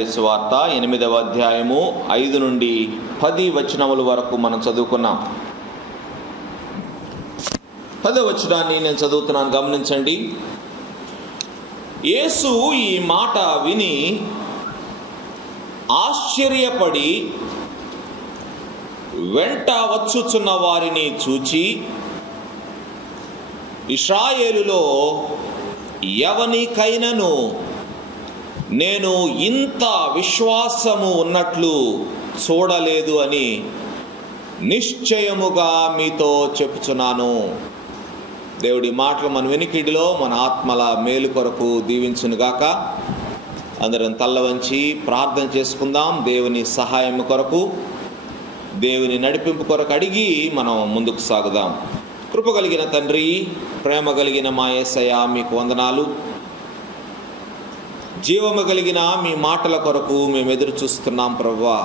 మత్తయి సువార్త 8వ అధ్యాయము 5 నుండి 10 వచనముల వరకు మనం చదువుకున్నాం. 10వ వచనాన్ని నేను చదువుతున్నాను, గమనించండి. యేసు ఈ మాట విని ఆశ్చర్యపడి వెంట వచ్చుచున్న వారిని చూచి, ఇశ్రాయేలులో ఎవనికైనను నేను ఇంత విశ్వాసము ఉన్నట్లు చూడలేదు అని నిశ్చయముగా మీతో చెప్పుచున్నాను. దేవుడి మాటలు మన వెనుకిడిలో మన ఆత్మల మేలు కొరకు దీవించునుగాక. అందరం తల్ల వంచి ప్రార్థన చేసుకుందాం. దేవుని సహాయం కొరకు, దేవుని నడిపింపు కొరకు అడిగి మనం ముందుకు సాగుదాం. కృప కలిగిన తండ్రి, ప్రేమ కలిగిన మా యేసయ్య, మీకు వందనాలు. జీవము కలిగిన మీ మాటల కొరకు మేము ఎదురు చూస్తున్నాం ప్రభువా.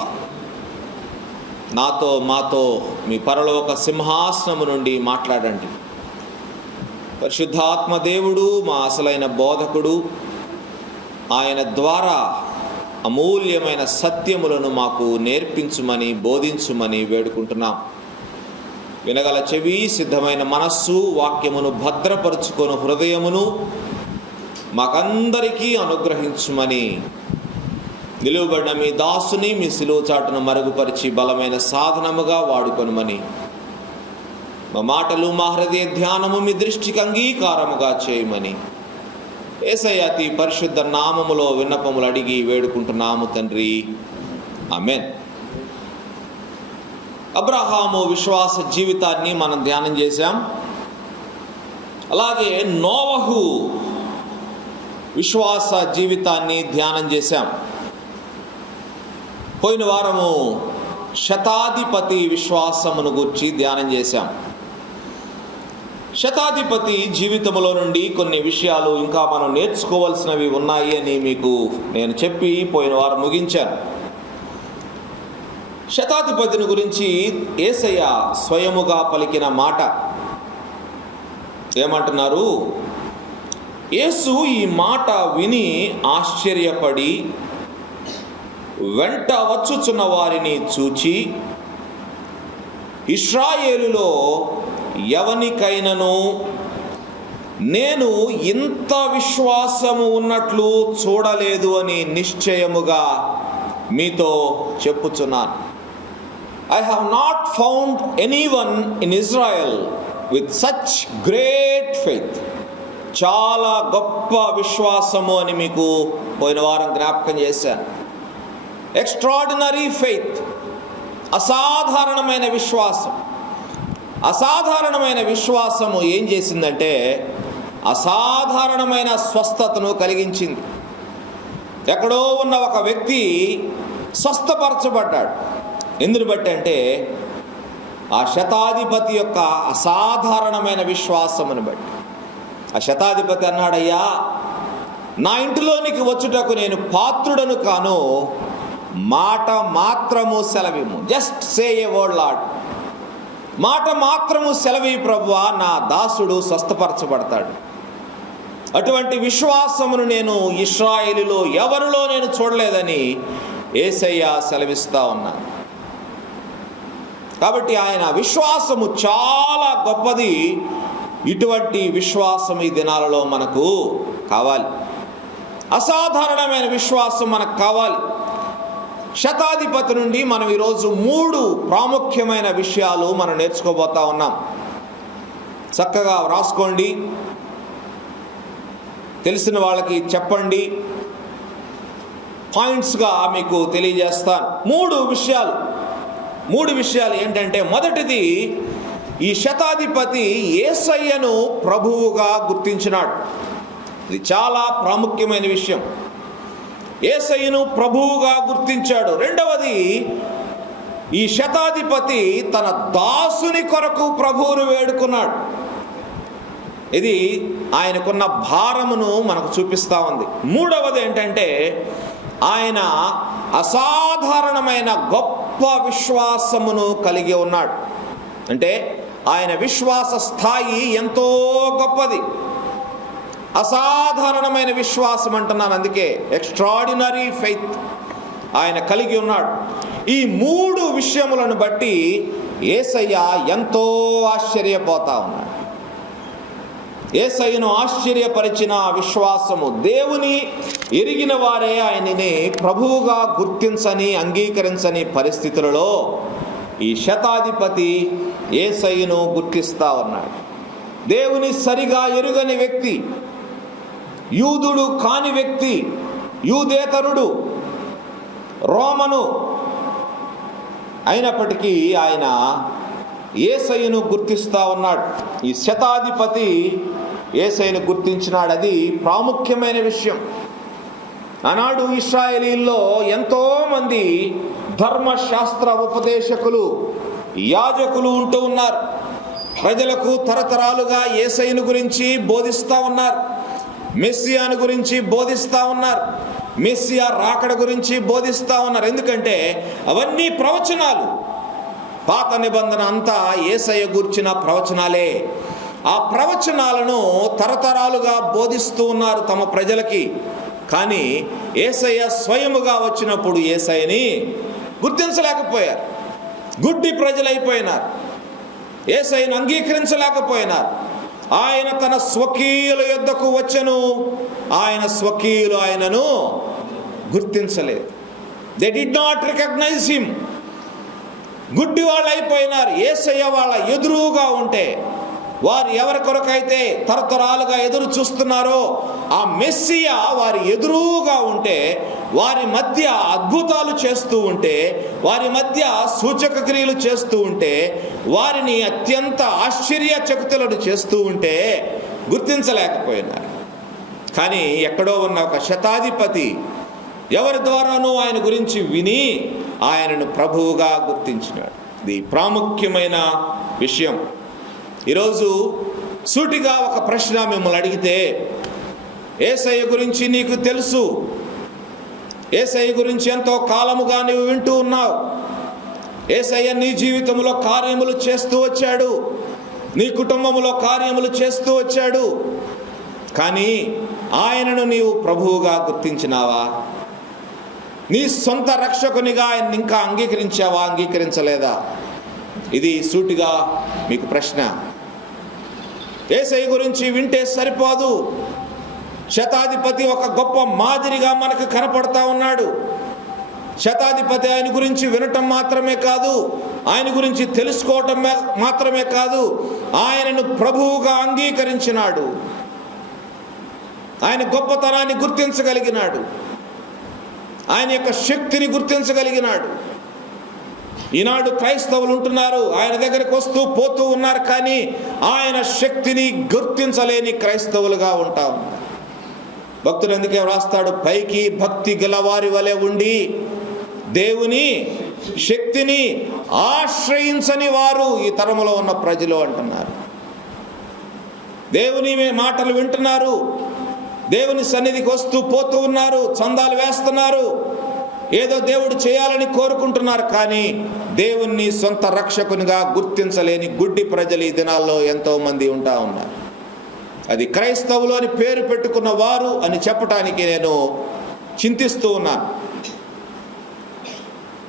నాతో మాతో మీ పరలోక సింహాసనము నుండి మాట్లాడండి. పరిశుద్ధాత్మ దేవుడు మా అసలైన బోధకుడు, ఆయన ద్వారా అమూల్యమైన సత్యములను మాకు నేర్పించుమని, బోధించుమని వేడుకుంటున్నాం. వినగల చెవి, సిద్ధమైన మనస్సు, వాక్యమును భద్రపరుచుకొని హృదయమును మాకందరికీ అనుగ్రహించుమని, నిలువబడిన మీ దాసుని మీ సిలువ చాటును మరుగుపరిచి బలమైన సాధనముగా వాడుకొనుమని, మా మాటలు మా హృదయ ధ్యానము మీ దృష్టికి అంగీకారముగా చేయమని యేసయ్య అతి పరిశుద్ధ నామములో విన్నపములు అడిగి వేడుకుంటున్నాము తండ్రి, ఆమేన్. అబ్రహాము విశ్వాస జీవితాన్ని మనం ధ్యానం చేశాం. అలాగే నోవహు విశ్వాస జీవితాన్ని ధ్యానం చేశాం. పోయిన వారము శతాధిపతి విశ్వాసమును గురించి ధ్యానం చేశాం. శతాధిపతి జీవితంలో నుండి కొన్ని విషయాలు ఇంకా మనం నేర్చుకోవాల్సినవి ఉన్నాయి అని మీకు నేను చెప్పి పోయిన వారం ముగించాను. శతాధిపతిని గురించి యేసయ్య స్వయముగా పలికిన మాట ఏమంటున్నారు? యేసు ఈ మాట విని ఆశ్చర్యపడి వెంట వచ్చుచున్న వారిని చూచి, ఇశ్రాయేలులో ఎవనికైనను నేను ఇంత విశ్వాసము ఉన్నట్లు చూడలేదు అని నిశ్చయముగా మీతో చెప్పుచున్నాను. I have not found anyone in Israel with such great faith. చాలా గొప్ప విశ్వాసము అని మీకు పోయిన వారం జ్ఞాపకం చేశాను. ఎక్స్ట్రాడినరీ ఫెయిత్, అసాధారణమైన విశ్వాసం. అసాధారణమైన విశ్వాసము ఏం చేసిందంటే అసాధారణమైన స్వస్థతను కలిగించింది. ఎక్కడో ఉన్న ఒక వ్యక్తి స్వస్థపరచబడ్డాడు. ఎందుని బట్టి అంటే ఆ శతాధిపతి యొక్క అసాధారణమైన విశ్వాసమును బట్టి. ఆ శతాధిపతి అన్నాడయ్యా, నా ఇంటిలోనికి వచ్చుటకు నేను పాత్రుడను కాను, మాట మాత్రము సెలవిము. జస్ట్ సే ఏ వర్డ్ లార్డ్. మాట మాత్రము సెలవి ప్రభువా, నా దాసుడు స్వస్థపరచబడతాడు. అటువంటి విశ్వాసమును నేను ఇశ్రాయేలులో ఎవరిలో నేను చూడలేదని యేసయ్య సెలవిస్తా ఉన్నాను. కాబట్టి ఆయన విశ్వాసము చాలా గొప్పది. ఇటువంటి విశ్వాసం ఈ దినాలలో మనకు కావాలి. అసాధారణమైన విశ్వాసం మనకు కావాలి. శతాధిపతి నుండి మనం ఈరోజు 3 ప్రాముఖ్యమైన విషయాలు మనం నేర్చుకోబోతా ఉన్నాం. చక్కగా రాసుకోండి, తెలిసిన వాళ్ళకి చెప్పండి, పాయింట్స్గా మీకు తెలియజేస్తాను. 3 విషయాలు ఏంటంటే, మొదటిది, ఈ శతాధిపతి యేసయ్యను ప్రభువుగా గుర్తించినాడు. ఇది చాలా ప్రాముఖ్యమైన విషయం. యేసయ్యను ప్రభువుగా గుర్తించాడు. రెండవది, ఈ శతాధిపతి తన దాసుని కొరకు ప్రభువును వేడుకున్నాడు. ఇది ఆయనకున్న భారమును మనకు చూపిస్తూ ఉంది. మూడవది ఏంటంటే, ఆయన అసాధారణమైన గొప్ప విశ్వాసమును కలిగి ఉన్నాడు. అంటే ఆయన విశ్వాస స్థాయి ఎంతో గొప్పది. అసాధారణమైన విశ్వాసం అంటున్నాను, అందుకే ఎక్స్ట్రాడినరీ ఫెయిత్. ఆయన కలిగి ఉన్నాడు. ఈ 3 విషయములను బట్టి యేసయ్య ఎంతో ఆశ్చర్యపోతా ఉన్నాడు. యేసయ్యను ఆశ్చర్యపరిచిన విశ్వాసము, దేవుని ఎరిగిన వారే ఆయనని ప్రభువుగా గుర్తించని, అంగీకరించని పరిస్థితులలో ఈ శతాధిపతి యేసయ్యను గుర్తిస్తా ఉన్నాడు. దేవుని సరిగా ఎరుగని వ్యక్తి, యూదుడు కాని వ్యక్తి, యూదేతరుడు, రోమను అయినప్పటికీ ఆయన యేసయ్యను గుర్తిస్తా ఉన్నాడు. ఈ శతాధిపతి యేసయ్యను గుర్తించినాడు. అది ప్రాముఖ్యమైన విషయం. ఆనాడు ఇశ్రాయేలీల్లో ఎంతోమంది ధర్మశాస్త్ర ఉపదేశకులు, యాజకులు ఉంటూ ఉన్నారు. ప్రజలకు తరతరాలుగా యేసయ్యను గురించి బోధిస్తూ ఉన్నారు. మెస్సియాను గురించి బోధిస్తూ ఉన్నారు. మెస్సియా రాకడ గురించి బోధిస్తూ ఉన్నారు. ఎందుకంటే అవన్నీ ప్రవచనాలు. పాత నిబంధన అంతా యేసయ్య గూర్చిన ప్రవచనాలే. ఆ ప్రవచనాలను తరతరాలుగా బోధిస్తూ ఉన్నారు తమ ప్రజలకి. కానీ యేసయ్య స్వయముగా వచ్చినప్పుడు యేసయ్యని గుర్తించలేకపోయారు. గుడ్డి ప్రజలైపోయినారు. యేసయ్యను అంగీకరించలేకపోయినారు. ఆయన తన స్వకీయుల యొద్దకు వచ్చెను, ఆయన స్వకీయులు ఆయనను గుర్తించలేదు. They did not recognise him. గుడ్డి వాళ్ళు అయిపోయినారు. యేసయ్య వాళ్ళ ఎదురుగా ఉంటే, వారు ఎవరి కొరకైతే తరతరాలుగా ఎదురు చూస్తున్నారో ఆ మెస్సియా వారి ఎదురుగా ఉంటే, వారి మధ్య అద్భుతాలు చేస్తూ ఉంటే, వారి మధ్య సూచక క్రియలు చేస్తూ ఉంటే, వారిని అత్యంత ఆశ్చర్యచకితులను చేస్తూ ఉంటే గుర్తించలేకపోయినారు. కానీ ఎక్కడో ఉన్న ఒక శతాధిపతి ఎవరి ద్వారానూ ఆయన గురించి విని ఆయనను ప్రభువుగా గుర్తించినాడు. ఇది ప్రాముఖ్యమైన విషయం. ఈరోజు సూటిగా ఒక ప్రశ్న మిమ్మల్ని అడిగితే, యేసయ్య గురించి నీకు తెలుసు, యేసయ్య గురించి ఎంతో కాలముగా నీవు వింటూ ఉన్నావు, యేసయ్య నీ జీవితంలో కార్యములు చేస్తూ వచ్చాడు, నీ కుటుంబంలో కార్యములు చేస్తూ వచ్చాడు, కానీ ఆయనను నీవు ప్రభువుగా గుర్తించినావా? నీ సొంత రక్షకునిగా ఆయన ఇంకా అంగీకరించావా, అంగీకరించలేదా? ఇది సూటిగా మీకు ప్రశ్న. యేసయ్య గురించి వింటే సరిపోదు. శతాధిపతి ఒక గొప్ప మాదిరిగా మనకు కనపడతా ఉన్నాడు. శతాధిపతి ఆయన గురించి వినటం మాత్రమే కాదు, ఆయన గురించి తెలుసుకోవటం మాత్రమే కాదు, ఆయనను ప్రభువుగా అంగీకరించినాడు. ఆయన గొప్పతనాన్ని గుర్తించగలిగినాడు. ఆయన యొక్క శక్తిని గుర్తించగలిగినాడు. ఈనాడు క్రైస్తవులు ఉంటున్నారు, ఆయన దగ్గరికి వస్తూ పోతూ ఉన్నారు, కానీ ఆయన శక్తిని గుర్తించలేని క్రైస్తవులుగా ఉంటాం. భక్తులు అందుకే వ్రాస్తాడు, పైకి భక్తి గలవారి వలె ఉండి దేవుని శక్తిని ఆశ్రయించని వారు ఈ తరములో ఉన్న ప్రజలు అంటున్నారు. దేవుని మాటలు వింటున్నారు, దేవుని సన్నిధికి వస్తూ పోతూ ఉన్నారు, చందాలు వేస్తున్నారు, ఏదో దేవుడు చేయాలని కోరుకుంటున్నారు, కానీ దేవుణ్ణి సొంత రక్షకునిగా గుర్తించలేని గుడ్డి ప్రజలు ఈ దినాల్లో ఎంతో మంది ఉంటా ఉన్నారు. అది క్రైస్తవులు అని పేరు పెట్టుకున్న వారు అని చెప్పటానికి నేను చింతిస్తూ ఉన్నాను.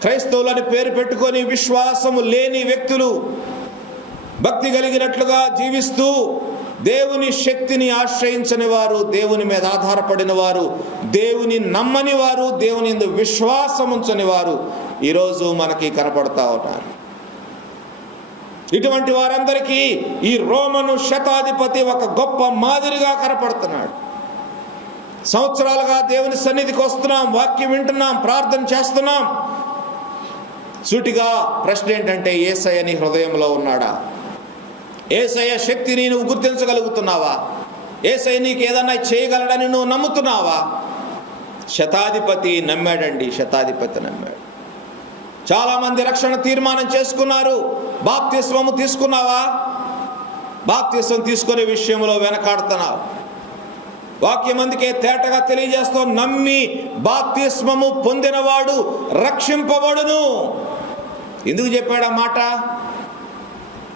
క్రైస్తవులు అని పేరు పెట్టుకొని విశ్వాసము లేని వ్యక్తులు, భక్తి కలిగినట్లుగా జీవిస్తూ దేవుని శక్తిని ఆశ్రయించని వారు, దేవుని మీద ఆధారపడిన వారు, దేవుని నమ్మని వారు, దేవుని యందు విశ్వాసం ఉంచని వారు ఈరోజు మనకి కనపడతా ఉన్నారు. ఇటువంటి వారందరికీ ఈ రోమను శతాధిపతి ఒక గొప్ప మాదిరిగా కనపడుతున్నాడు. సంవత్సరాలుగా దేవుని సన్నిధికి వస్తున్నాం, వాక్యం వింటున్నాం, ప్రార్థన చేస్తున్నాం. సూటిగా ప్రశ్న ఏంటంటే, యేసయ్య నీ హృదయంలో ఉన్నాడా? యేసయ్య శక్తిని నువ్వు గుర్తించగలుగుతున్నావా? యేసయ్య నీకు ఏదన్నా చేయగలడని నువ్వు నమ్ముతున్నావా? శతాధిపతి నమ్మాడండి. శతాధిపతి నమ్మాడు. చాలామంది రక్షణ తీర్మానం చేసుకున్నారు. బాప్తిస్మము తీసుకున్నావా? బాప్తిస్మం తీసుకునే విషయంలో వెనకాడుతున్నావు. వాక్యం అందుకే తేటగా తెలియజేస్తావు, నమ్మి బాప్తిస్మము పొందినవాడు రక్షింపబడును. ఎందుకు చెప్పాడు ఆ మాట?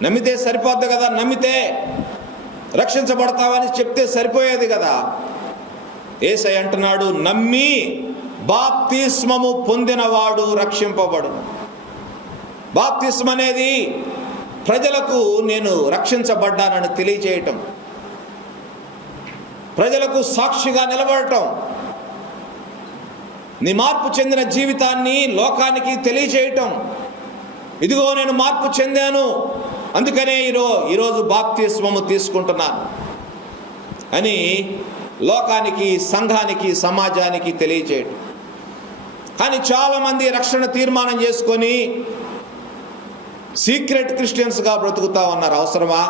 నమ్మితే సరిపోద్ది కదా, నమ్మితే రక్షించబడతావని చెప్తే సరిపోయేది కదా. యేసయ్య అంటున్నాడు, నమ్మి బాప్తిస్మము పొందినవాడు రక్షింపబడును. బాప్తిస్మ అనేది ప్రజలకు నేను రక్షించబడ్డానని తెలియజేయటం, ప్రజలకు సాక్షిగా నిలబడటం, నీ మార్పు చెందిన జీవితాన్ని లోకానికి తెలియజేయటం. ఇదిగో నేను మార్పు చెందాను, అందుకనే ఈరోజు బాప్తిస్మము తీసుకుంటున్నాను అని లోకానికి, సంఘానికి, సమాజానికి తెలియజేయటం. కానీ చాలామంది రక్షణ తీర్మానం చేసుకొని సీక్రెట్ క్రిస్టియన్స్గా బ్రతుకుతా ఉన్నారు. అవసరమా?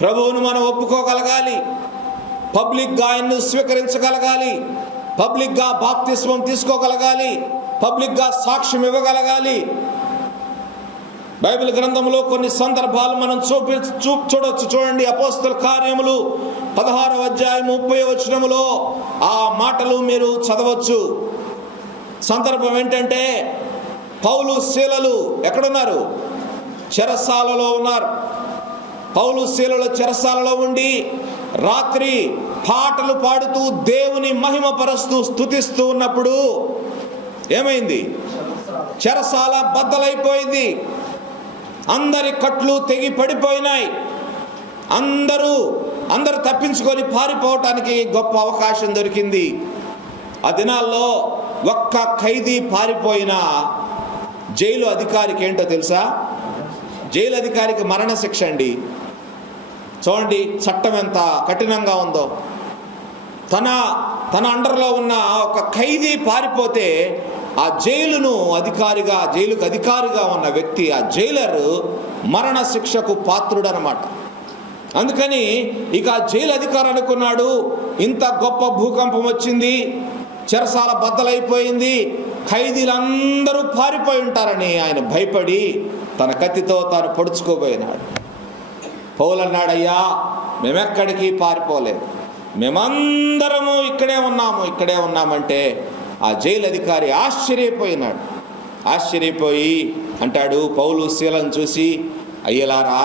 ప్రభువును మనం ఒప్పుకోగలగాలి, పబ్లిక్గా ఆయన్ను స్వీకరించగలగాలి, పబ్లిక్గా బాప్తిస్మం తీసుకోగలగాలి, పబ్లిక్గా సాక్ష్యం ఇవ్వగలగాలి. బైబిల్ గ్రంథంలో కొన్ని సందర్భాలు మనం చూడొచ్చు. చూడండి, అపోస్తల కార్యములు 16వ అధ్యాయం 30వ వచనములో ఆ మాటలు మీరు చదవచ్చు. సందర్భం ఏంటంటే, పౌలు శీలలు ఎక్కడున్నారు? చెరసాలలో ఉన్నారు. పౌలు శీలలు చెరసాలలో ఉండి రాత్రి పాటలు పాడుతూ దేవుని మహిమపరుస్తూ స్తుతిస్తూ ఉన్నప్పుడు ఏమైంది? చెరసాల బద్దలైపోయింది. అందరి కట్లు తెగి పడిపోయినాయి. అందరూ తప్పించుకొని పారిపోవటానికి గొప్ప అవకాశం దొరికింది. ఆ దినాల్లో ఒక్క ఖైదీ పారిపోయినా జైలు అధికారికి ఏంటో తెలుసా? జైలు అధికారికి మరణశిక్ష అండి. చూడండి చట్టం ఎంత కఠినంగా ఉందో. తన అండర్లో ఉన్న ఒక ఖైదీ పారిపోతే ఆ జైలుకు అధికారిగా ఉన్న వ్యక్తి, ఆ జైలర్ మరణ శిక్షకు పాత్రుడు అన్నమాట. అందుకని ఇక జైలు అధికారి అనుకున్నాడు, ఇంత గొప్ప భూకంపం వచ్చింది, చెరసాల బద్దలైపోయింది, ఖైదీలందరూ పారిపోయి ఉంటారని ఆయన భయపడి తన కత్తితో తాను పొడుచుకోబోయినాడు. పౌలు అన్నాడు, అయ్యా మేమెక్కడికి పారిపోలేదు, మేమందరము ఇక్కడే ఉన్నామంటే ఆ జైలు అధికారి ఆశ్చర్యపోయినాడు. ఆశ్చర్యపోయి అంటాడు పౌలు శీలను చూసి, అయ్యలారా,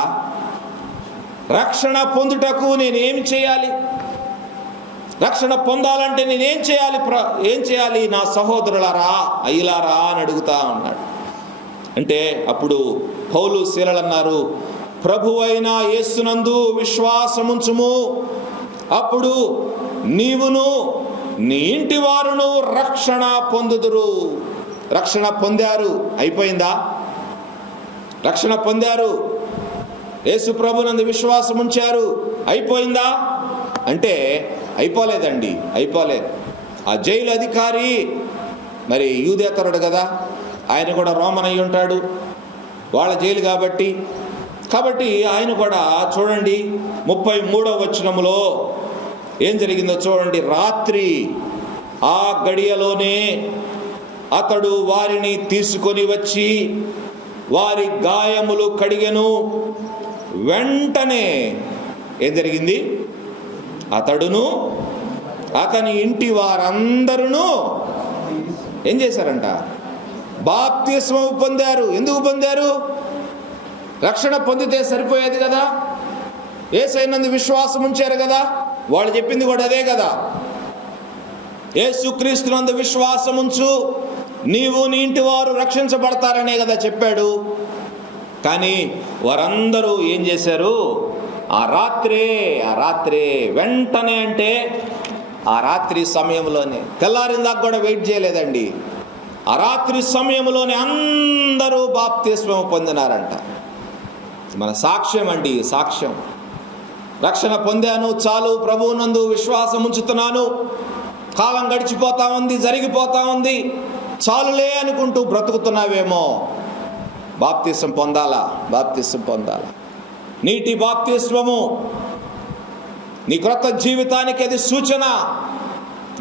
రక్షణ పొందుటకు నేనేమి చేయాలి? రక్షణ పొందాలంటే నేనేం చేయాలి? ఏం చేయాలి నా సహోదరులారా, అయ్యలారా అని అడుగుతా ఉన్నాడు. అంటే అప్పుడు పౌలు శీలలు అన్నారు, ప్రభువైన యేసునందు విశ్వాసముంచుము, అప్పుడు నీవును నీ ఇంటి వారును రక్షణ పొందుదురు. రక్షణ పొందారు, అయిపోయిందా? రక్షణ పొందారు, యేసు ప్రభునందు విశ్వాసం ఉంచారు, అయిపోయిందా అంటే అయిపోలేదండి, అయిపోలేదు. ఆ జైలు అధికారి మరి యూదేతరుడు కదా, ఆయన కూడా రోమన్ అయి ఉంటాడు, వాళ్ళ జైలు కాబట్టి ఆయన కూడా చూడండి 33వ వచనములో ఏం జరిగిందో చూడండి. రాత్రి ఆ గడియలోనే అతడు వారిని తీసుకొని వచ్చి వారి గాయములు కడిగెను. వెంటనే ఏం జరిగింది? అతడును అతని ఇంటి వారందరూ ఏం చేశారంట? బాప్తిస్మం పొందారు. ఎందుకు పొందారు? రక్షణ పొందితే సరిపోయేది కదా, యేసయ్యనందు విశ్వాసం ఉంచారు కదా, వాళ్ళు చెప్పింది కూడా అదే కదా. యేసుక్రీస్తునందు విశ్వాసం ఉంచు, నీవు నీ ఇంటి వారు రక్షించబడతారనే కదా చెప్పాడు. కానీ వారందరూ ఏం చేశారు? ఆ రాత్రే వెంటనే, అంటే ఆ రాత్రి సమయంలోనే, తెల్లారిందాక కూడా వెయిట్ చేయలేదండి, ఆ రాత్రి సమయంలోనే అందరూ బాప్తిస్మం పొందినారంట. మన సాక్ష్యం అండి, సాక్ష్యం. రక్షణ పొందాను, చాలు, ప్రభువునందు విశ్వాసం ఉంచుతున్నాను, కాలం గడిచిపోతా ఉంది, జరిగిపోతా ఉంది, చాలులే అనుకుంటూ బ్రతుకుతున్నావేమో. బాప్తిస్మం పొందాలా? బాప్తిస్మం పొందాలా? నీటి బాప్తిస్మము నీ క్రొత్త జీవితానికి అది సూచన.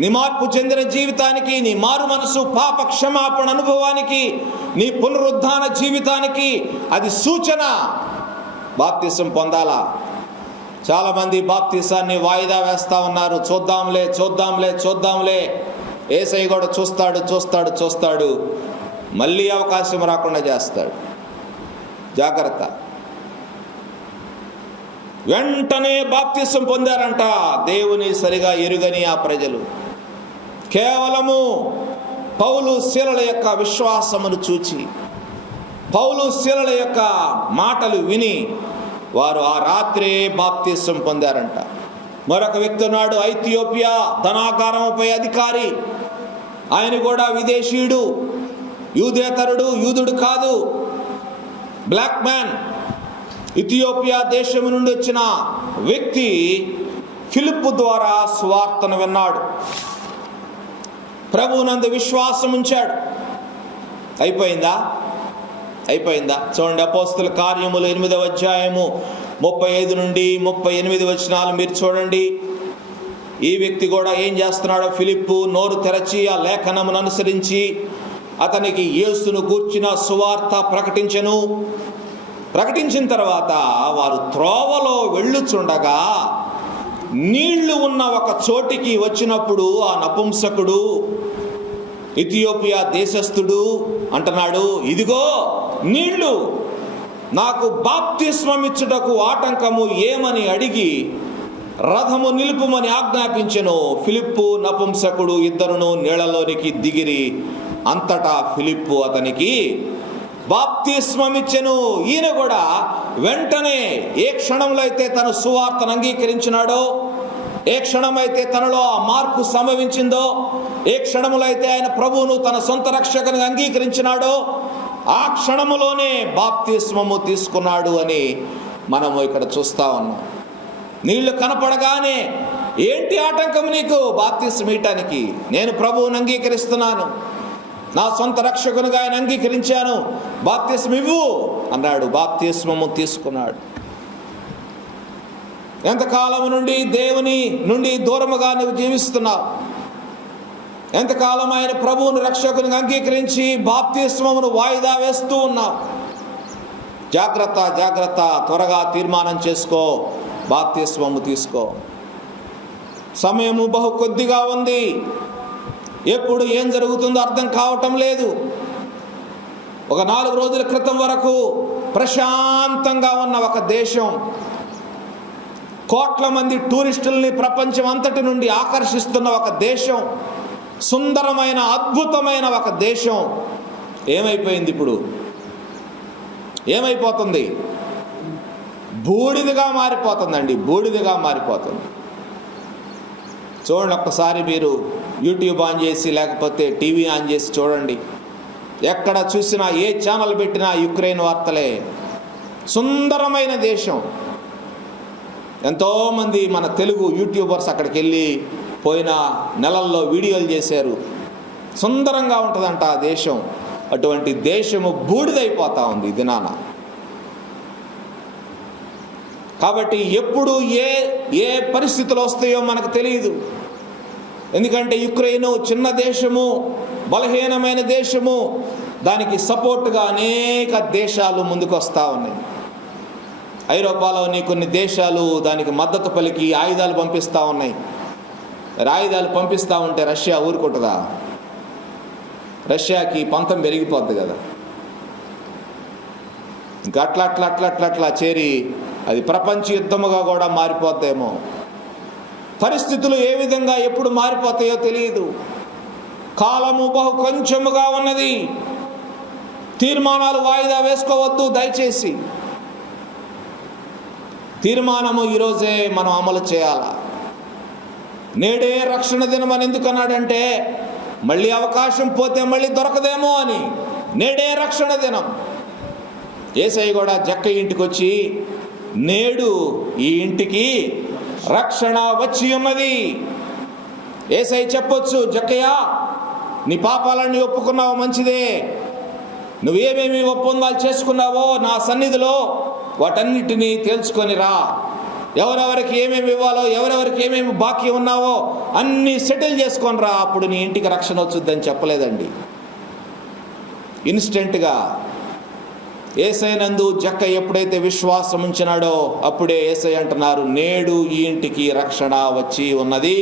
నీ మార్పు చెందిన జీవితానికి, నీ మారు మనసు, పాప క్షమాపణ అనుభవానికి, నీ పునరుద్ధాన జీవితానికి అది సూచన. బాప్తిస్మం పొందాలా? చాలామంది బాప్తిసాన్ని వాయిదా వేస్తూ ఉన్నారు. చూద్దాంలే. యేసయ్య కూడా చూస్తాడు, మళ్ళీ అవకాశం రాకుండా చేస్తాడు. జాగ్రత్త. వెంటనే బాప్తిసం పొందారంట దేవుని సరిగా ఎరుగని ఆ ప్రజలు. కేవలము పౌలు శీలల యొక్క విశ్వాసమును చూచి, పౌలు శీలల యొక్క మాటలు విని వారు ఆ రాత్రే బాప్తిసం పొందారంట. మరొక వ్యక్తి ఉన్నాడు, ఐథియోపియా ధనాగారముపై అధికారి. ఆయన కూడా విదేశీయుడు, యూదేతరుడు, యూదుడు కాదు, బ్లాక్ మ్యాన్. ఇథియోపియా దేశం నుండి వచ్చిన వ్యక్తి ఫిలిప్పు ద్వారా సువార్తను విన్నాడు, ప్రభువునందు విశ్వాసం ఉంచాడు. అయిపోయిందా? చూడండి, అపోస్తల కార్యములు 8వ అధ్యాయము 35 నుండి 38 వచనాలు మీరు చూడండి. ఈ వ్యక్తి కూడా ఏం చేస్తున్నాడో, ఫిలిప్పు నోరు తెరచి ఆ లేఖనమును అనుసరించి అతనికి యేసును గూర్చిన సువార్త ప్రకటించిన తర్వాత వారు త్రోవలో వెళ్ళుచుండగా నీళ్లు ఉన్న ఒక చోటికి వచ్చినప్పుడు ఆ నపుంసకుడు, ఇథియోపియా దేశస్థుడు అంటున్నాడు, ఇదిగో నీళ్లు, నాకు బాప్తిస్మమిచ్చుటకు ఆటంకము ఏమని అడిగి రథము నిలుపుమని ఆజ్ఞాపించెను. ఫిలిప్పు నపుంసకుడు ఇద్దరును నీళ్లలోనికి దిగిరి. అంతటా ఫిలిప్పు అతనికి బాప్తిస్మమిచ్చెను. ఈయన కూడా వెంటనే ఏ క్షణంలో అయితే తన సువార్తను అంగీకరించినాడో, ఏ క్షణమైతే తనలో ఆ మార్పు సంభవించిందో, ఏ క్షణములో అయితే ఆయన ప్రభువును తన సొంత రక్షకునిగా అంగీకరించినాడో ఆ క్షణములోనే బాప్తిస్మము తీసుకున్నాడు అని మనము ఇక్కడ చూస్తా ఉన్నాం. నీళ్లు కనపడగానే, ఏంటి ఆటంకం నీకు బాప్తిస్మం ఇవ్వటానికి? నేను ప్రభువును అంగీకరిస్తున్నాను, నా సొంత రక్షకునిగా ఆయన అంగీకరించాను, బాప్తిస్మం ఇవ్వు అన్నాడు. బాప్తిస్మము తీసుకున్నాడు. ఎంతకాలం నుండి దేవుని నుండి దూరముగా నువ్వు జీవిస్తున్నావు? ఎంతకాలం ఆయన ప్రభువును రక్షకునిగా అంగీకరించి బాప్తిస్మమును వాయిదా వేస్తూ ఉన్నావు? జాగ్రత్త, త్వరగా తీర్మానం చేసుకో, బాప్తిస్మము తీసుకో. సమయము బహు కొద్దిగా ఉంది. ఎప్పుడు ఏం జరుగుతుందో అర్థం కావటం లేదు. ఒక 4 రోజుల క్రితం వరకు ప్రశాంతంగా ఉన్న ఒక దేశం, కోట్ల మంది టూరిస్టుల్ని ప్రపంచం అంతటి నుండి ఆకర్షిస్తున్న ఒక దేశం, సుందరమైన అద్భుతమైన ఒక దేశం ఏమైపోయింది? ఇప్పుడు ఏమైపోతుంది? బూడిదగా మారిపోతుందండి, బూడిదగా మారిపోతుంది. చూడండి, ఒక్కసారి మీరు యూట్యూబ్ ఆన్ చేసి లేకపోతే టీవీ ఆన్ చేసి చూడండి. ఎక్కడ చూసినా, ఏ ఛానల్ పెట్టినా యుక్రెయిన్ వార్తలే. సుందరమైన దేశం. ఎంతోమంది మన తెలుగు యూట్యూబర్స్ అక్కడికి వెళ్ళి పోయిన నెలల్లో వీడియోలు చేశారు. సుందరంగా ఉంటుందంట ఆ దేశం. అటువంటి దేశము బూడిదైపోతా ఉంది ఈ దినాన. కాబట్టి ఎప్పుడు ఏ పరిస్థితులు వస్తాయో మనకు తెలియదు. ఎందుకంటే యుక్రెయిన్ చిన్న దేశము, బలహీనమైన దేశము. దానికి సపోర్ట్గా అనేక దేశాలు ముందుకు వస్తూ ఉన్నాయి. ఐరోపాలోని కొన్ని దేశాలు దానికి మద్దతు పలికి ఆయుధాలు పంపిస్తూ ఉన్నాయి. ఆయుధాలు పంపిస్తూ ఉంటే రష్యా ఊరుకుంటుందా? రష్యాకి పంతం పెరిగిపోద్ది కదా. ఇంకా అట్లా చేరి అది ప్రపంచ యుద్ధముగా కూడా మారిపోద్దేమో. పరిస్థితులు ఏ విధంగా ఎప్పుడు మారిపోతాయో తెలియదు. కాలము బహు కొంచెముగా ఉన్నది. తీర్మానాలు వాయిదా వేసుకోవద్దు దయచేసి. తీర్మానము ఈరోజే మనం అమలు చేయాలా. నేడే రక్షణ దినం అని ఎందుకు అన్నాడంటే, మళ్ళీ అవకాశం పోతే మళ్ళీ దొరకదేమో అని. నేడే రక్షణ దినం. యేసయ్య కూడా జక్కయ్య ఇంటికి వచ్చి, నేడు ఈ ఇంటికి రక్షణ వచ్చి ఉన్నది. యేసయ్య చెప్పొచ్చు, జక్కయ్య నీ పాపాలన్నీ ఒప్పుకున్నావు, మంచిదే. నువ్వేమేమి ఒప్పందాలు చేసుకున్నావో నా సన్నిధిలో వాటన్నిటినీ తేల్చుకొని రా. ఎవరెవరికి ఏమేమి ఇవ్వాలో, ఎవరెవరికి ఏమేమి బాకీ ఉన్నావో అన్నీ సెటిల్ చేసుకొని రా, అప్పుడు నీ ఇంటికి రక్షణ వచ్చుద్దని చెప్పలేదండి. ఇన్స్టెంట్గా యేసయ్యనందు జక్కయ్య ఎప్పుడైతే విశ్వాసం ఉంచినాడో అప్పుడే యేసయ్య అంటున్నారు, నేడు ఈ ఇంటికి రక్షణ వచ్చి ఉన్నది.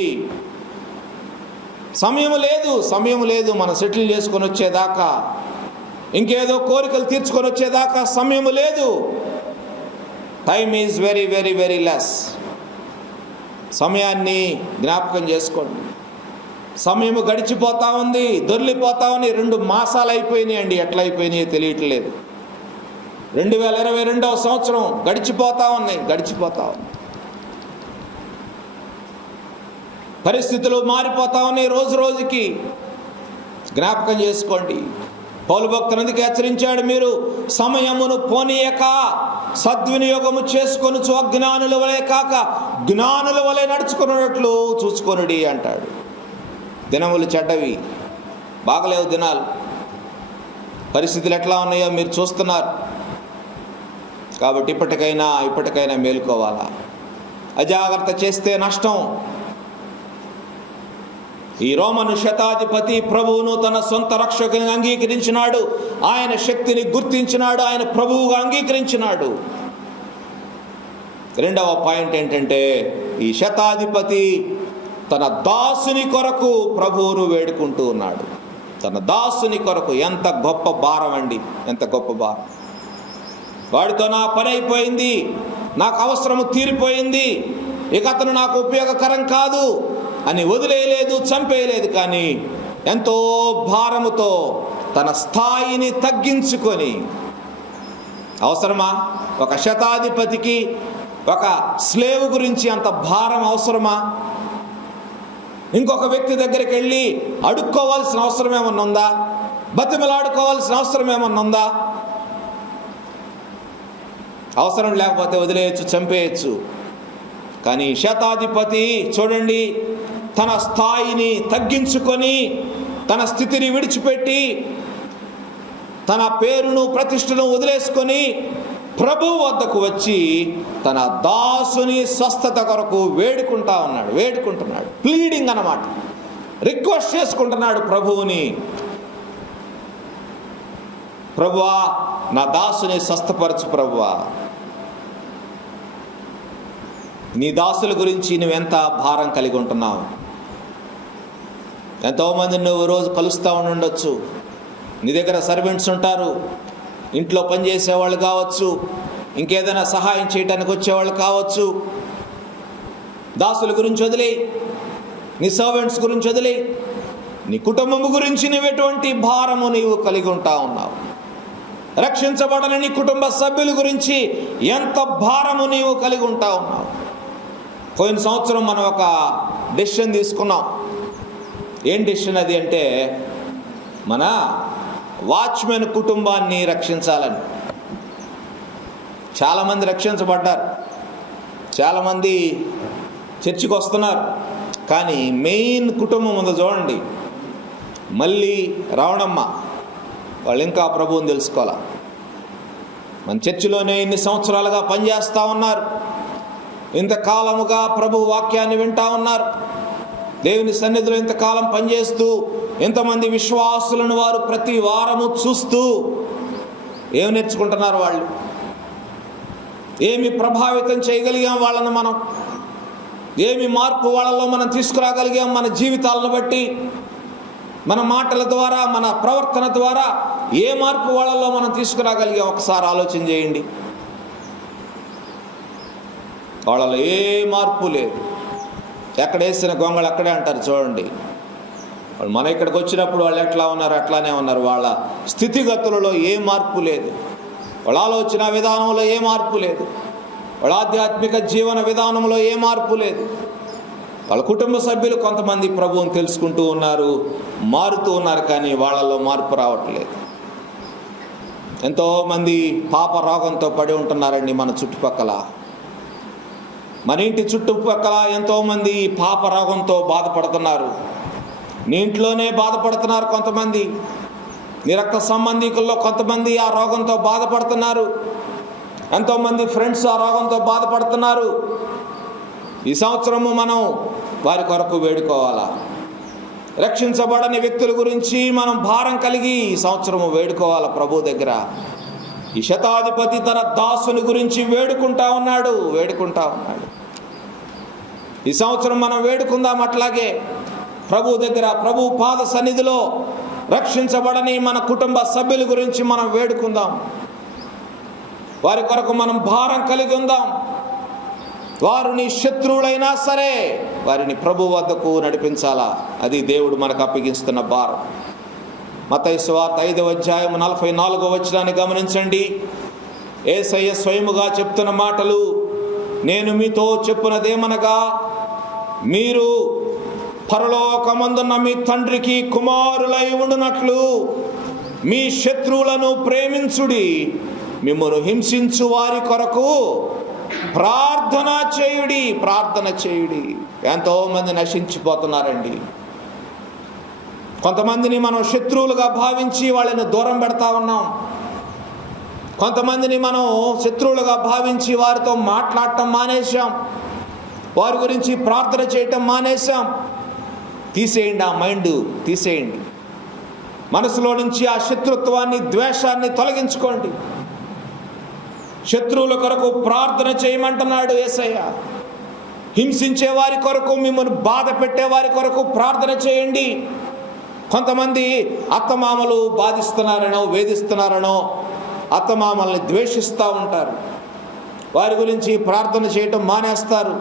సమయం లేదు మనం సెటిల్ చేసుకొని వచ్చేదాకా, ఇంకేదో కోరికలు తీర్చుకొని వచ్చేదాకా సమయం లేదు. Time is very very very less. సమయాన్ని జ్ఞాపకం చేసుకోండి. సమయం గడిచిపోతా ఉంది, దొర్లిపోతా ఉంది. 2 మాసాలు అయిపోయినాయి అండి. ఎట్లా అయిపోయినాయో తెలియట్లేదు. 2022వ సంవత్సరం గడిచిపోతా ఉన్నాయి. పరిస్థితులు మారిపోతా ఉన్నాయి రోజు రోజుకి. జ్ఞాపకం చేసుకోండి, పౌలు భక్తుడు అందుకే హెచ్చరించాడు, మీరు సమయమును పోనీయక సద్వినియోగము చేసుకొనుచు అజ్ఞానుల వలె కాక జ్ఞానుల వలె నడుచుకున్నట్లు చూసుకొనుడి అంటాడు. దినములు చెడ్డవి, బాగలేవు దినాలు. పరిస్థితులు ఎట్లా ఉన్నాయో మీరు చూస్తున్నారు. కాబట్టి ఇప్పటికైనా మేలుకోవాలా. అజాగ్రత్త చేస్తే నష్టం. ఈ రోమను శతాధిపతి ప్రభువును తన సొంత రక్షకుని అంగీకరించినాడు. ఆయన శక్తిని గుర్తించినాడు. ఆయన ప్రభువుగా అంగీకరించినాడు. 2వ పాయింట్ ఏంటంటే, ఈ శతాధిపతి తన దాసుని కొరకు ప్రభువును వేడుకుంటూ ఉన్నాడు. తన దాసుని కొరకు. ఎంత గొప్ప భారం అండి, ఎంత గొప్ప భారం. వాడితో నా పని అయిపోయింది, నాకు అవసరము తీరిపోయింది, ఇక అతను నాకు ఉపయోగకరం కాదు అని వదిలేయలేదు, చంపేయలేదు. కానీ ఎంతో భారముతో తన స్థాయిని తగ్గించుకొని, అవసరమా? ఒక శతాధిపతికి ఒక స్లేవ్ గురించి అంత భారం అవసరమా? ఇంకొక వ్యక్తి దగ్గరికి వెళ్ళి అడుక్కోవాల్సిన అవసరం ఏమన్నా ఉందా? బతిమలాడుకోవాల్సిన అవసరం ఏమన్నా ఉందా? అవసరం లేకపోతే వదిలేయచ్చు, చంపేయచ్చు. కానీ శతాధిపతి చూడండి, తన స్థాయిని తగ్గించుకొని, తన స్థితిని విడిచిపెట్టి, తన పేరును ప్రతిష్టను వదిలేసుకొని ప్రభు వద్దకు వచ్చి తన దాసుని స్వస్థత కొరకు వేడుకుంటున్నాడు. ప్లీడింగ్ అన్నమాట. రిక్వెస్ట్ చేసుకుంటున్నాడు ప్రభువుని, ప్రభువా నా దాసుని స్వస్థపరచు ప్రభువా. నీ దాసుల గురించి నువ్వెంత భారం కలిగి ఉంటున్నావు. ఎంతోమంది నువ్వు రోజు కలుస్తూ ఉండొచ్చు. నీ దగ్గర సర్వెంట్స్ ఉంటారు, ఇంట్లో పనిచేసేవాళ్ళు కావచ్చు, ఇంకేదైనా సహాయం చేయడానికి వచ్చేవాళ్ళు కావచ్చు. దాసుల గురించి వదిలే, నీ సర్వెంట్స్ గురించి వదిలే, నీ కుటుంబము గురించి నువ్వెటువంటి భారము నీవు కలిగి ఉంటా ఉన్నావు. రక్షించబడని నీ కుటుంబ సభ్యుల గురించి ఎంత భారము నీవు కలిగి ఉంటా ఉన్నావు. పోయిన సంవత్సరం మనం ఒక డెసిషన్ తీసుకున్నాం. ఏం డెసిషన్ అది అంటే, మన వాచ్మెన్ కుటుంబాన్ని రక్షించాలని. చాలామంది రక్షించబడ్డారు, చాలామంది చర్చికి వస్తున్నారు. కానీ మెయిన్ కుటుంబం ఉందో చూడండి, మళ్ళీ రావణమ్మ, వాళ్ళు ఇంకా ప్రభువుని తెలుసుకోవాలి. మన చర్చిలోనే ఇన్ని సంవత్సరాలుగా పనిచేస్తూ ఉన్నారు, ఇంతకాలముగా ప్రభు వాక్యాన్ని వింటూ ఉన్నారు, దేవుని సన్నిధిలో ఇంతకాలం పనిచేస్తూ ఎంతమంది విశ్వాసులను వారు ప్రతి వారము చూస్తూ ఏమి నేర్చుకుంటున్నారు, వాళ్ళు ఏమి ప్రభావితం చేయగలిగాం వాళ్ళను, మనం ఏమి మార్పు వాళ్ళలో మనం తీసుకురాగలిగాం, మన జీవితాలను బట్టి, మన మాటల ద్వారా, మన ప్రవర్తన ద్వారా ఏ మార్పు వాళ్ళలో మనం తీసుకురాగలిగాం ఒకసారి ఆలోచన చేయండి. వాళ్ళలో ఏ మార్పు లేదు. ఎక్కడ వేసిన గొంగళి అక్కడే అంటారు చూడండి. వాళ్ళు మన ఇక్కడికి వచ్చినప్పుడు వాళ్ళు ఎట్లా ఉన్నారు అట్లానే ఉన్నారు. వాళ్ళ స్థితిగతులలో ఏ మార్పు లేదు, వాళ్ళ ఆలోచన విధానంలో ఏ మార్పు లేదు, వాళ్ళ ఆధ్యాత్మిక జీవన విధానంలో ఏ మార్పు లేదు. వాళ్ళ కుటుంబ సభ్యులు కొంతమంది ప్రభువుని తెలుసుకుంటూ ఉన్నారు, మారుతూ ఉన్నారు, కానీ వాళ్ళలో మార్పు రావట్లేదు. ఎంతోమంది పాప రోగంతో పడి ఉంటున్నారండి మన చుట్టుపక్కల. మన ఇంటి చుట్టుపక్కల ఎంతోమంది పాప రోగంతో బాధపడుతున్నారు. నీ ఇంట్లోనే బాధపడుతున్నారు కొంతమంది, నీ రక్త సంబంధికుల్లో కొంతమంది ఆ రోగంతో బాధపడుతున్నారు, ఎంతోమంది ఫ్రెండ్స్ ఆ రోగంతో బాధపడుతున్నారు. ఈ సంవత్సరము మనం వారి కొరకు వేడుకోవాలా. రక్షించబడని వ్యక్తుల గురించి మనం భారం కలిగి ఈ సంవత్సరము వేడుకోవాలా ప్రభు దగ్గర. ఈ శతాధిపతి తన దాసుని గురించి వేడుకుంటా ఉన్నాడు. ఈ సంవత్సరం మనం వేడుకుందాం అట్లాగే ప్రభు దగ్గర, ప్రభు పాద సన్నిధిలో రక్షించబడని మన కుటుంబ సభ్యుల గురించి మనం వేడుకుందాం. వారి కొరకు మనం భారం కలిగి ఉందాం. వారు నీ శత్రువులైనా సరే వారిని ప్రభు వద్దకు నడిపించాలా. అది దేవుడు మనకు అప్పగిస్తున్న భారం. మత్తయి సువార్త 5వ అధ్యాయం 44వ వచనాన్ని గమనించండి. యేసయ్య స్వయముగా చెప్తున్న మాటలు, నేను మీతో చెప్పునదేమనగా, మీరు పరలోకమందున్న మీ తండ్రికి కుమారులై ఉండునట్లు మీ శత్రువులను ప్రేమించుడి, మిమ్మును హింసించు వారి కొరకు ప్రార్థన చేయుడి. ప్రార్థన చేయుడి. ఎంతోమంది నశించిపోతున్నారండి. కొంతమందిని మనం శత్రువులుగా భావించి వాళ్ళని దూరం పెడతా ఉన్నాం. కొంతమందిని మనం శత్రువులుగా భావించి వారితో మాట్లాడటం మానేశాం. వారి గురించి ప్రార్థన చేయటం మానేశాం. తీసేయండి, ఆ మైండ్ తీసేయండి. మనసులో నుంచి ఆ శత్రుత్వాన్ని, ద్వేషాన్ని తొలగించుకోండి. శత్రువుల కొరకు ప్రార్థన చేయమంటున్నాడు యేసయ్య. హింసించే వారి కొరకు, మిమ్మల్ని బాధ పెట్టే వారి కొరకు ప్రార్థన చేయండి. కొంతమంది అత్తమామలు బాధిస్తున్నారనో, వేధిస్తున్నారనో అత్తమామల్ని ద్వేషిస్తూ ఉంటారు. వారి గురించి ప్రార్థన చేయటం మానేస్తారు.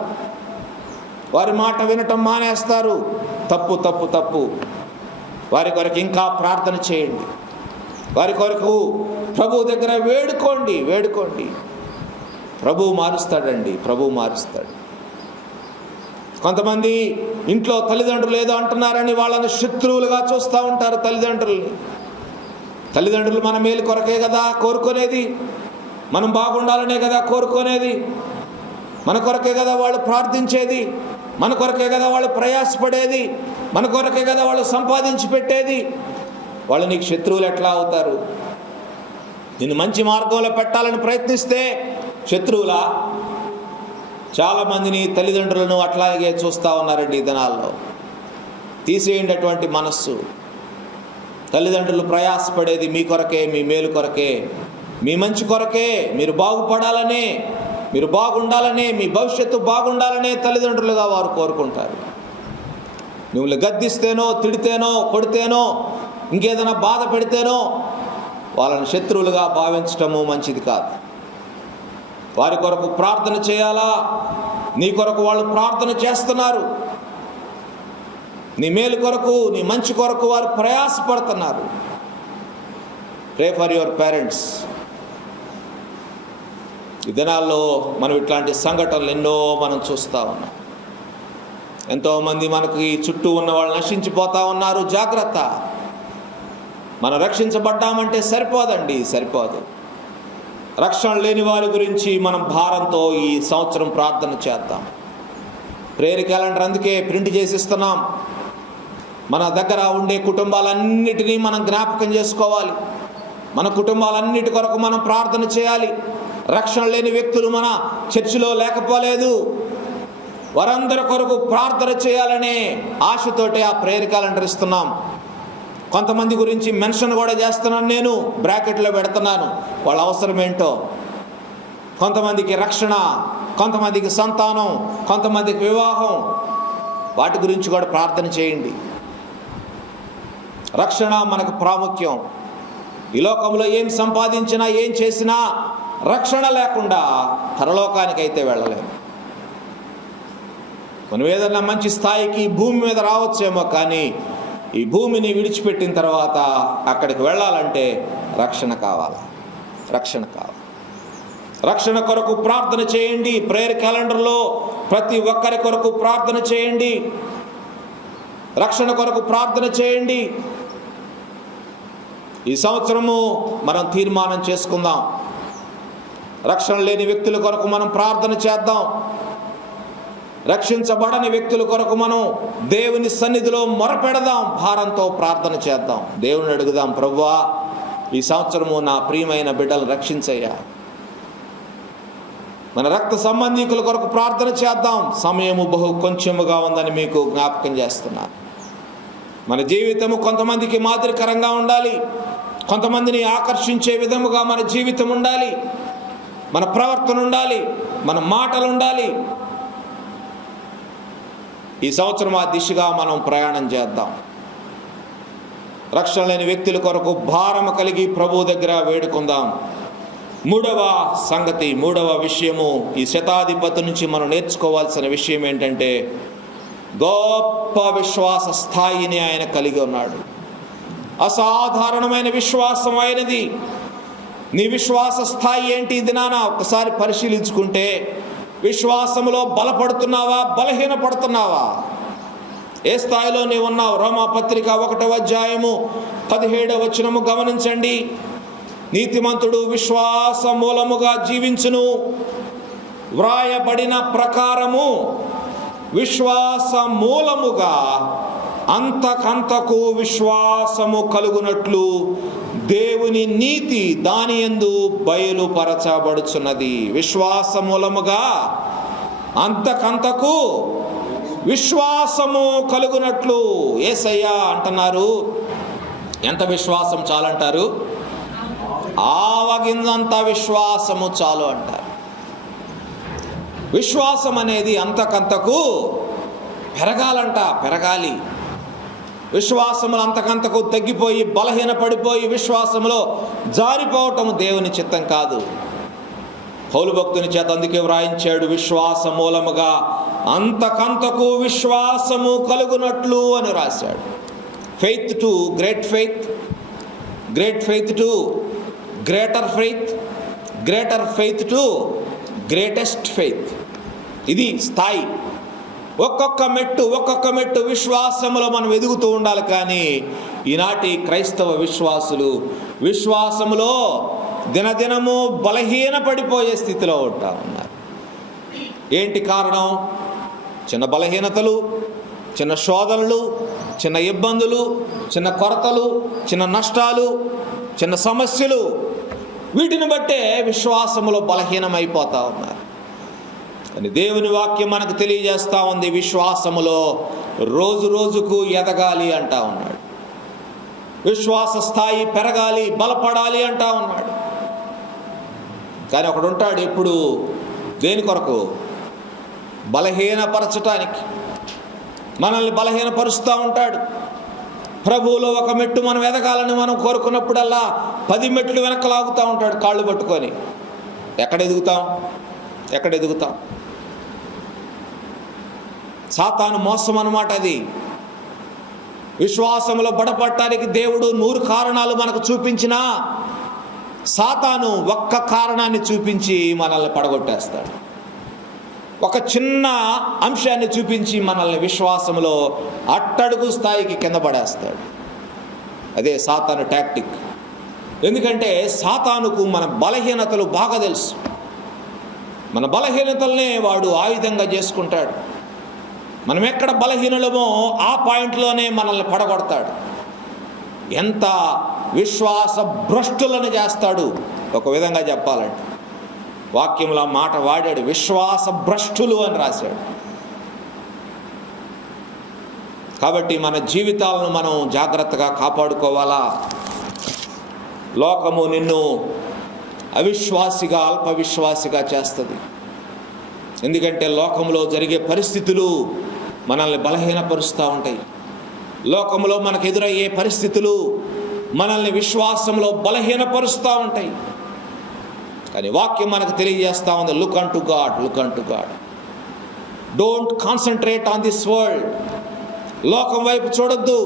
వారి మాట వినటం మానేస్తారు. తప్పు తప్పు తప్పు. వారి కొరకు ఇంకా ప్రార్థన చేయండి. వారి కొరకు ప్రభు దగ్గర వేడుకోండి. వేడుకోండి. ప్రభువు మారుస్తాడండి. ప్రభువు మారుస్తాడు. కొంతమంది ఇంట్లో తల్లిదండ్రులు ఏదో అంటున్నారని వాళ్ళని శత్రువులుగా చూస్తూ ఉంటారు. తల్లిదండ్రులు మన మేలు కొరకే కదా కోరుకునేది, మనం బాగుండాలనే కదా కోరుకునేది, మన కొరకే కదా వాళ్ళు ప్రార్థించేది, మన కొరకే కదా వాళ్ళు ప్రయాసపడేది, మన కొరకే కదా వాళ్ళు సంపాదించి పెట్టేది. వాళ్ళు నీకు శత్రువులు ఎట్లా అవుతారు? నిన్ను మంచి మార్గంలో పెట్టాలని ప్రయత్నిస్తే శత్రువులా? చాలామందిని తల్లిదండ్రులను అట్లాగే చూస్తూ ఉన్నారండి ఈ దినాల్లో. తీసేయండి అటువంటి మనస్సు. తల్లిదండ్రులు ప్రయాసపడేది మీ కొరకే, మీ మేలు కొరకే, మీ మంచి కొరకే. మీరు బాగుపడాలనే, మీరు బాగుండాలనే, మీ భవిష్యత్తు బాగుండాలనే తల్లిదండ్రులుగా వారు కోరుకుంటారు. మిమ్మల్ని గద్దిస్తేనో, తిడితేనో, కొడితేనో, ఇంకేదైనా బాధ పెడితేనో వాళ్ళని శత్రువులుగా భావించటము మంచిది కాదు. వారి కొరకు ప్రార్థన చేయాలా? నీ కొరకు వాళ్ళు ప్రార్థన చేస్తున్నారు. నీ మేలు కొరకు, నీ మంచి కొరకు వారు ప్రయాసపడుతున్నారు. Pray for your parents. ఈ దినాల్లో మనం ఇట్లాంటి సంఘటనలు ఎన్నో మనం చూస్తూ ఉన్నాం. ఎంతోమంది మనకి చుట్టూ ఉన్న వాళ్ళు నశించిపోతూ ఉన్నారు. జాగ్రత్త. మనం రక్షించబడ్డామంటే సరిపోదండి, సరిపోదు. రక్షణ లేని వారి గురించి మనం భారంతో ఈ సంవత్సరం ప్రార్థన చేద్దాం. ప్రేయర్ క్యాలెండర్ అందుకే ప్రింట్ చేసిస్తున్నాం. మన దగ్గర ఉండే కుటుంబాలన్నిటినీ మనం జ్ఞాపకం చేసుకోవాలి. మన కుటుంబాలన్నిటి కొరకు మనం ప్రార్థన చేయాలి. రక్షణ లేని వ్యక్తులు మన చర్చిలో లేకపోలేదు. వారందరి కొరకు ప్రార్థన చేయాలనే ఆశతోటే ఆ ప్రేయర్ క్యాలెండర్ ఇస్తున్నాం. కొంతమంది గురించి మెన్షన్ కూడా చేస్తున్నాను, నేను బ్రాకెట్లో పెడుతున్నాను వాళ్ళ అవసరం ఏంటో. కొంతమందికి రక్షణ, కొంతమందికి సంతానం, కొంతమందికి వివాహం. వాటి గురించి కూడా ప్రార్థన చేయండి. రక్షణ మనకు ప్రాముఖ్యం. ఈ లోకంలో ఏం సంపాదించినా, ఏం చేసినా రక్షణ లేకుండా పరలోకానికైతే వెళ్ళలేము. మనం ఏదన్నా మంచి స్థాయికి భూమి మీద రావచ్చేమో, కానీ ఈ భూమిని విడిచిపెట్టిన తర్వాత అక్కడికి వెళ్ళాలంటే రక్షణ కావాలి. రక్షణ కావాలి. రక్షణ కొరకు ప్రార్థన చేయండి. ప్రేయర్ క్యాలెండర్లో ప్రతి ఒక్కరి కొరకు ప్రార్థన చేయండి. రక్షణ కొరకు ప్రార్థన చేయండి. ఈ సంవత్సరము మనం తీర్మానం చేసుకుందాం. రక్షణ లేని వ్యక్తుల కొరకు మనం ప్రార్థన చేద్దాం. రక్షించబడని వ్యక్తుల కొరకు మనం దేవుని సన్నిధిలో మొరపెడదాం. భారంతో ప్రార్థన చేద్దాం. దేవుని అడుగుదాం, ప్రభువా ఈ సంవత్సరము నా ప్రియమైన బిడ్డలు రక్షించయ్యా. మన రక్త సంబంధికుల కొరకు ప్రార్థన చేద్దాం. సమయము బహు కొంచెముగా ఉందని మీకు జ్ఞాపకం చేస్తున్నాను. మన జీవితము కొంతమందికి మాదిరికరంగా ఉండాలి. కొంతమందిని ఆకర్షించే విధముగా మన జీవితం ఉండాలి. మన ప్రవర్తన ఉండాలి. మన మాటలు ఉండాలి. ఈ సంవత్సరం ఆ దిశగా మనం ప్రయాణం చేద్దాం. రక్షణ లేని వ్యక్తుల కొరకు భారము కలిగి ప్రభు దగ్గర వేడుకుందాం. మూడవ సంగతి, మూడవ విషయము, ఈ శతాధిపతి నుంచి మనం నేర్చుకోవాల్సిన విషయం ఏంటంటే గొప్ప విశ్వాస స్థాయిని ఆయన కలిగి ఉన్నాడు. అసాధారణమైన విశ్వాసం ఆయనది. నీ విశ్వాస స్థాయి ఏంటి ఈ దినాన ఒకసారి పరిశీలించుకుంటే, విశ్వాసములో బలపడుతున్నావా, బలహీనపడుతున్నావా? ఏ స్థాయిలో నీవు ఉన్నావు? రోమాపత్రిక 1వ అధ్యాయము 17వ వచనము గమనించండి. నీతిమంతుడు విశ్వాస మూలముగా జీవించును, వ్రాయబడిన ప్రకారము విశ్వాస మూలముగా అంతకంతకు విశ్వాసము కలుగునట్లు దేవుని నీతి దాని యందు బయలుపరచబడుచున్నది. విశ్వాస మూలముగా అంతకంతకు విశ్వాసము కలుగునట్లు యేసయ్య అంటున్నారు. ఎంత విశ్వాసం చాలంటారు? ఆవగింజంత విశ్వాసము చాలు అంటారు. విశ్వాసం అనేది అంతకంతకు పెరగాలంట, పెరగాలి. విశ్వాసములు అంతకంతకు తగ్గిపోయి బలహీన పడిపోయి విశ్వాసములో జారిపోవటం దేవుని చిత్తం కాదు. పౌలు భక్తుని చేత అందుకే వ్రాయించాడు, విశ్వాస మూలముగా అంతకంతకు విశ్వాసము కలుగునట్లు అని రాశాడు. Faith to great faith, great faith to greater faith, greater faith to greatest faith. ఇది స్థాయి. ఒక్కొక్క మెట్టు విశ్వాసములో మనం ఎదుగుతూ ఉండాలి. కానీ ఈనాటి క్రైస్తవ విశ్వాసులు విశ్వాసములో దినదినము బలహీన పడిపోయే స్థితిలో ఉంటా ఉన్నారు. ఏంటి కారణం? చిన్న బలహీనతలు, చిన్న శోధనలు, చిన్న ఇబ్బందులు, చిన్న కొరతలు, చిన్న నష్టాలు, చిన్న సమస్యలు, వీటిని బట్టే విశ్వాసములో బలహీనమైపోతా ఉన్నారు. కానీ దేవుని వాక్యం మనకు తెలియజేస్తూ ఉంది, విశ్వాసములో రోజు రోజుకు ఎదగాలి అంటా ఉన్నాడు. విశ్వాస స్థాయి పెరగాలి, బలపడాలి అంటా ఉన్నాడు. కానీ ఒకడు ఉంటాడు ఎప్పుడు దేని కొరకు? బలహీనపరచటానికి. మనల్ని బలహీనపరుస్తూ ఉంటాడు. ప్రభువులో ఒక మెట్టు మనం ఎదగాలని మనం కోరుకున్నప్పుడల్లా 10 మెట్లు వెనక్కి లాగుతూ ఉంటాడు కాళ్ళు పట్టుకొని. ఎక్కడ ఎదుగుతాం? సాతాను మోసం అన్నమాట అది. విశ్వాసంలో బలపడటానికి దేవుడు 100 కారణాలు మనకు చూపించినా సాతాను ఒక్క కారణాన్ని చూపించి మనల్ని పడగొట్టేస్తాడు. ఒక చిన్న అంశాన్ని చూపించి మనల్ని విశ్వాసంలో అట్టడుగు స్థాయికి కింద పడేస్తాడు. అదే సాతాను టాక్టిక్. ఎందుకంటే సాతానుకు మన బలహీనతలు బాగా తెలుసు. మన బలహీనతలనే వాడు ఆయుధంగా చేసుకుంటాడు. మనం ఎక్కడ బలహీనులమో ఆ పాయింట్లోనే మనల్ని పడగొడతాడు. ఎంత విశ్వాస భ్రష్టులను చేస్తాడు. ఒక విధంగా చెప్పాలంటే వాక్యంలో మాట వాడాడు, విశ్వాస భ్రష్టులు అని రాశాడు. కాబట్టి మన జీవితాలను మనం జాగ్రత్తగా కాపాడుకోవాలా. లోకము నిన్ను అవిశ్వాసిగా, అల్పవిశ్వాసిగా చేస్తుంది. ఎందుకంటే లోకంలో జరిగే పరిస్థితులు మనల్ని బలహీనపరుస్తూ ఉంటాయి. లోకంలో మనకు ఎదురయ్యే పరిస్థితులు మనల్ని విశ్వాసంలో బలహీనపరుస్తూ ఉంటాయి. కానీ వాక్యం మనకు తెలియజేస్తూ ఉంది, look an to God, look an to God. Don't concentrate on this world. లోకం వైపు చూడొద్దు,